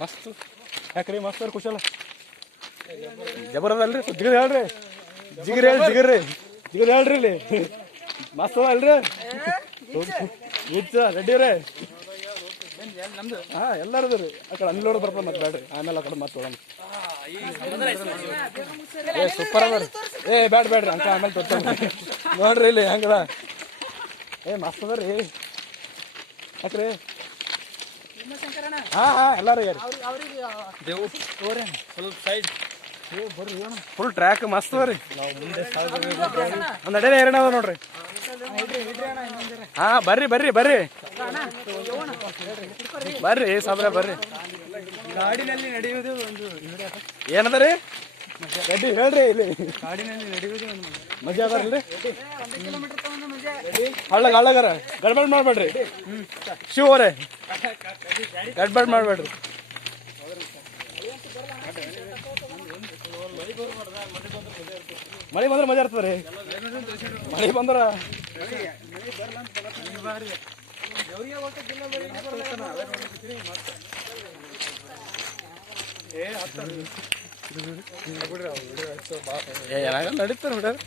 ಮಸ್ತ್ ಯಾಕ್ರಿ ಮಸ್ತ್ ಅವ್ರ ಕುಶಲ ಜಬರ್ ಅದಲ್ರಿ ಜಿಗರ್ ಹೇಳ್ರಿ ಜಿಗರ್ ಹೇಳಿ ಜಿಗರ್ ಹೇಳ್ರಿ ಇಲ್ಲಿ ಮಸ್ತ್ ಅದ ಅಲ್ರಿ ರೆಡ್ಡಿವ್ರೆ ಹಾ ಎಲ್ಲಾರದು ರೀ ಆ ಕಡೆ ಅನ್ಲೋಡ್ ಬರ್ತದ ಮತ್ತೆ ಬ್ಯಾಡ್ರಿ ಆಮೇಲೆ ಆ ಕಡೆ ಮತ್ತೆ ಹೋಗೋಣ ಏ ಸೂಪರ್ ಅದ ರೀ ಏ ಬ್ಯಾಡ್ರಿ ಅಂಕ ಆಮೇಲೆ ತೋರ್ತಾನೆ ನೋಡ್ರಿ ಇಲ್ಲಿ ಹೆಂಗದ ಏ ಮಸ್ತ್ ಅದ ರೀ ಯಾಕ್ರಿ ಹಾ ಎಲ್ಲಾರು ಸ್ವಲ್ಪ ಸೈಡ್ ಫುಲ್ ಟ್ರ್ಯಾಕ್ ಮಸ್ತ್ ಅದ ರೀ ಒಂದು ಅಡೇನೆ ಎರಡ ಅದ ನೋಡ್ರಿ ಹಾ ಬರ್ರಿ ಸಾಬ್ರ ಬರ್ರಿ ಕಾಡಿನಲ್ಲಿ ನಡೆಯುವುದು ಒಂದು ಏನದ ರೀ ರೆಡ್ಡಿ ಹೇಳ್ರಿ ಇಲ್ಲಿ ಕಾಡಿನಲ್ಲಿ ನಡೆಯುವುದು ಒಂದು ಮಜಾ ಅದಲ್ರಿ ಹಳ್ಳಗಾರ ಗಡ್ಬಡ್ ಮಾಡ್ಬೇಡ್ರಿ ಶಿವ ಅವರೇ ಗಡ್ಬಡ್ ಮಾಡ್ಬೇಡ್ರಿ ಮಳೆ ಬಂದ್ರೆ ಮಜಾ ಇರ್ತದ ರೀ ಮಳೆ ಬಂದ್ರ ನಡೀತಾರ ಬಿಡ್ರಿ